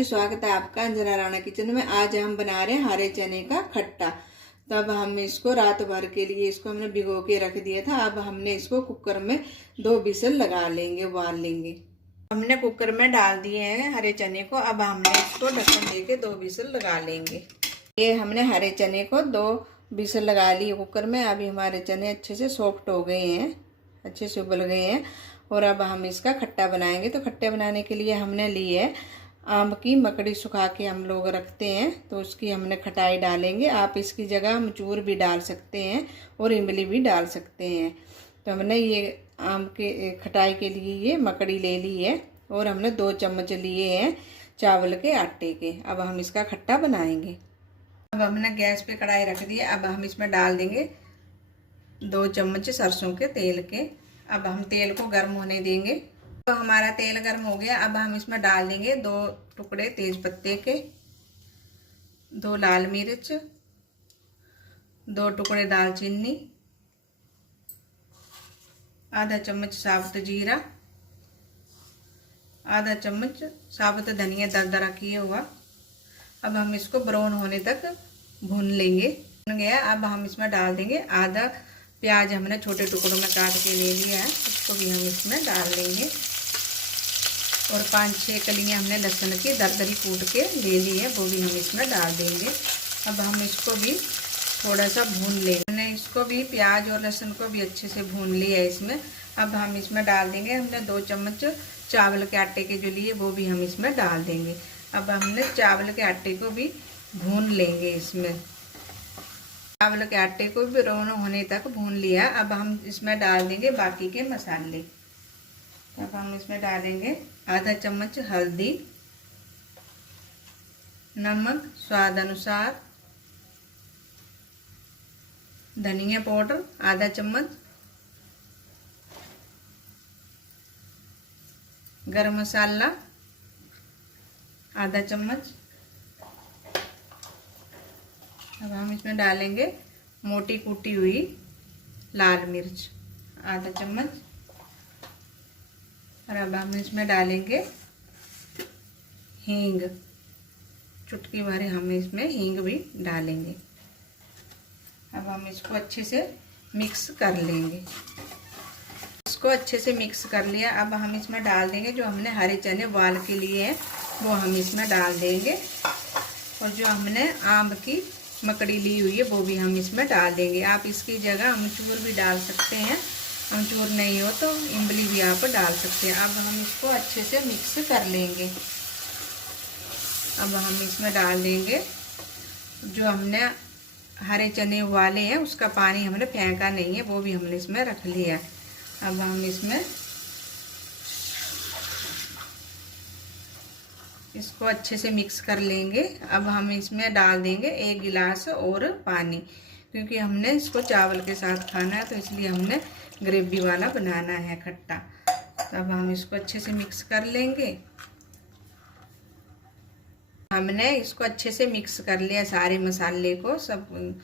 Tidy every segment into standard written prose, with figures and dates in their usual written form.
जी, स्वागत है आपका अंजना राणा किचन में। आज हम बना रहे हैं हरे चने का खट्टा। तो अब हम इसको रात भर के लिए इसको हमने भिगो के रख दिया था। अब हमने इसको कुकर में 2 विसल लगा लेंगे, उबाल लेंगे। हमने कुकर में डाल दिए हैं हरे चने को। अब हमने इसको ढक्कन दे के 2 विसल लगा लेंगे। ये हमने हरे चने को 2 विसल लगा लिए कुकर में। अभी हमारे चने अच्छे से सॉफ्ट हो गए हैं, अच्छे से उबल गए हैं। और अब हम इसका खट्टा बनाएंगे। तो खट्टे बनाने के लिए हमने ली है आम की मकड़ी, सुखा के हम लोग रखते हैं, तो उसकी हमने खटाई डालेंगे। आप इसकी जगह अमचूर भी डाल सकते हैं और इमली भी डाल सकते हैं। तो हमने ये आम के खटाई के लिए ये मकड़ी ले ली है और हमने 2 चम्मच लिए हैं चावल के आटे के। अब हम इसका खट्टा बनाएंगे। अब हमने गैस पे कढ़ाई रख दी है। अब हम इसमें डाल देंगे 2 चम्मच सरसों के तेल के। अब हम तेल को गर्म होने देंगे। तो हमारा तेल गर्म हो गया। अब हम इसमें डाल देंगे 2 टुकड़े तेज पत्ते के, 2 लाल मिर्च, 2 टुकड़े दालचीनी, आधा चम्मच साबुत जीरा, आधा चम्मच साबुत धनिया दरदरा किया हुआ। अब हम इसको ब्राउन होने तक भून लेंगे। भून गया। अब हम इसमें डाल देंगे आधा प्याज, हमने छोटे टुकड़ों में काट के ले लिया है, उसको भी हम इसमें डाल लेंगे। और 5-6 कलियां हमने लहसुन की दरदरी कूट के ले ली है, वो भी हम इसमें डाल देंगे। अब हम इसको भी थोड़ा सा भून लेंगे। हमने इसको भी प्याज और लहसुन को भी अच्छे से भून लिया है इसमें। अब हम इसमें डाल देंगे, हमने 2 चम्मच चावल के आटे के जो लिए वो भी हम इसमें डाल देंगे। अब हमने चावल के आटे को भी भून लेंगे इसमें। चावल के आटे को भी ब्राउन होने तक भून लिया। अब हम इसमें डाल देंगे बाकी के मसाले। अब हम इसमें डालेंगे आधा चम्मच हल्दी, नमक स्वाद अनुसार, धनिया पाउडर आधा चम्मच, गरम मसाला आधा चम्मच। अब हम इसमें डालेंगे मोटी कूटी हुई लाल मिर्च आधा चम्मच। और अब हम इसमें डालेंगे हींग, चुटकी भर हम इसमें हींग भी डालेंगे। अब हम इसको अच्छे से मिक्स कर लेंगे। इसको अच्छे से मिक्स कर लिया। अब हम इसमें डाल देंगे जो हमने हरे चने उबाल के लिए हैं, वो हम इसमें डाल देंगे। और जो हमने आम की मकड़ी ली हुई है वो भी हम इसमें डाल देंगे। आप इसकी जगह अमचूर भी डाल सकते हैं, अमचूर नहीं हो तो इमली भी आप डाल सकते हैं। अब हम इसको अच्छे से मिक्स कर लेंगे। अब हम इसमें डाल देंगे जो हमने हरे चने उबाले हैं, उसका पानी हमने फेंका नहीं है, वो भी हमने इसमें रख लिया है। अब हम इसमें इसको अच्छे से मिक्स कर लेंगे। अब हम इसमें डाल देंगे 1 गिलास और पानी, क्योंकि हमने इसको चावल के साथ खाना है, तो इसलिए हमने ग्रेवी वाला बनाना है खट्टा। तो अब हम इसको अच्छे से मिक्स कर लेंगे। हमने इसको अच्छे से मिक्स कर लिया, सारे मसाले को सब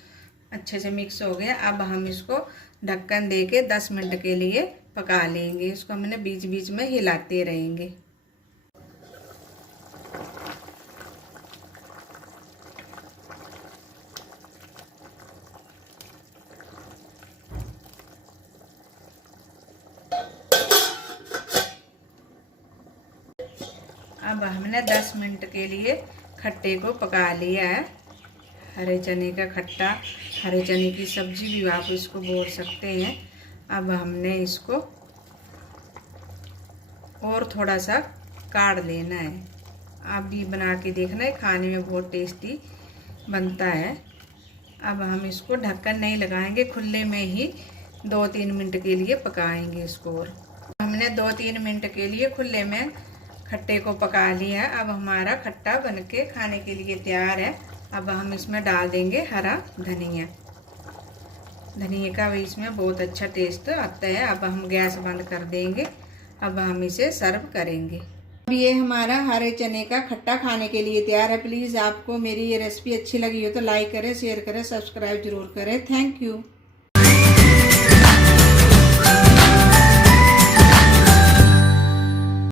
अच्छे से मिक्स हो गया। अब हम इसको ढक्कन दे के 10 मिनट के लिए पका लेंगे। इसको हमने बीच बीच में हिलाते रहेंगे। अब हमने 10 मिनट के लिए खट्टे को पका लिया है। हरे चने का खट्टा, हरे चने की सब्जी भी आप इसको बोल सकते हैं। अब हमने इसको और थोड़ा सा काढ़ लेना है। आप भी बना के देखना है, खाने में बहुत टेस्टी बनता है। अब हम इसको ढक्कन नहीं लगाएंगे, खुले में ही 2-3 मिनट के लिए पकाएंगे इसको। और हमने 2-3 मिनट के लिए खुले में खट्टे को पका लिया है। अब हमारा खट्टा बनके खाने के लिए तैयार है। अब हम इसमें डाल देंगे हरा धनिया। धनिया का भी इसमें बहुत अच्छा टेस्ट आता है। अब हम गैस बंद कर देंगे। अब हम इसे सर्व करेंगे। अब ये हमारा हरे चने का खट्टा खाने के लिए तैयार है। प्लीज़ आपको मेरी ये रेसिपी अच्छी लगी हो तो लाइक करें, शेयर करें, सब्सक्राइब जरूर करें। Thank you.